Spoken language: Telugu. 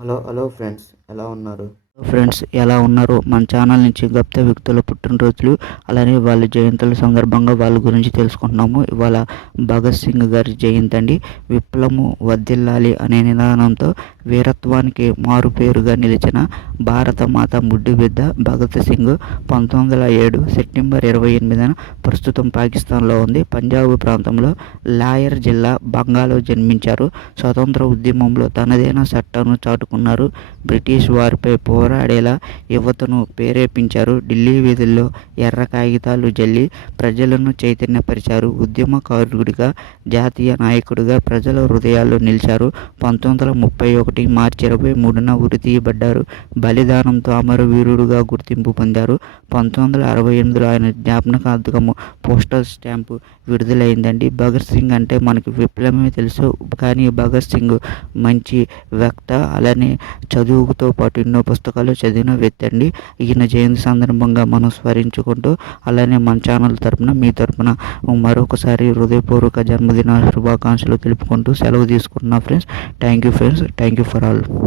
హలో హలో ఫ్రెండ్స్ ఎలా ఉన్నారు? ఫ్రెండ్స్ ఎలా ఉన్నారు? మన ఛానల్ నుంచి గప్త వ్యక్తుల పుట్టినరోజులు అలానే వాళ్ళ జయంతుల సందర్భంగా వాళ్ళ గురించి తెలుసుకుంటున్నాము. ఇవాళ భగత్ సింగ్ గారి జయంతి అండి విప్లవము వద్దిల్లాలి అనే నినాదంతో వీరత్వానికి మారుపేరుగా నిలిచిన భారత మాత ముడ్డు బిడ్డ భగత్ సింగ్ పంతొమ్మిది వందల ఏడు సెప్టెంబర్ ఇరవై ఎనిమిదిన ప్రస్తుతం పాకిస్తాన్లో ఉంది. పంజాబ్ ప్రాంతంలో లాయర్ జిల్లా బంగాలో జన్మించారు. స్వతంత్ర ఉద్యమంలో తనదైన సట్టాను చాటుకున్నారు. బ్రిటిష్ వారిపై పోరాడేలా యువతను ప్రేరేపించారు. ఢిల్లీ వీధుల్లో ఎర్ర కాగితాలు జల్లి ప్రజలను చైతన్యపరిచారు. ఉద్యమకారుడిగా జాతీయ నాయకుడిగా ప్రజల హృదయాల్లో నిలిచారు. పంతొమ్మిది వందల ముప్పై ఒకటి మార్చి ఇరవై మూడున ఉరి తీయబడ్డారు బలిదానంతో అమరవీరుడుగా గుర్తింపు పొందారు. పంతొమ్మిది వందల అరవై ఎనిమిదిలో ఆయన జ్ఞాపకార్థకము పోస్టల్ స్టాంపు విడుదలైందండి. భగత్ సింగ్ అంటే మనకి విప్లవమే తెలుసు. కానీ భగత్ సింగ్ మంచి వ్యక్త అలానే చదువుతో పాటు ఎన్నో పుస్తకాలు చదివిన వ్యక్తి అండి. ఈయన జయంతి సందర్భంగా మనం స్మరించుకుంటూ అలానే మన ఛానల్ తరపున మీ తరపున మరొకసారి హృదయపూర్వక జన్మదిన శుభాకాంక్షలు తెలుపుకుంటూ సెలవు తీసుకుంటున్నా friends. Thank you friends. Thank you foral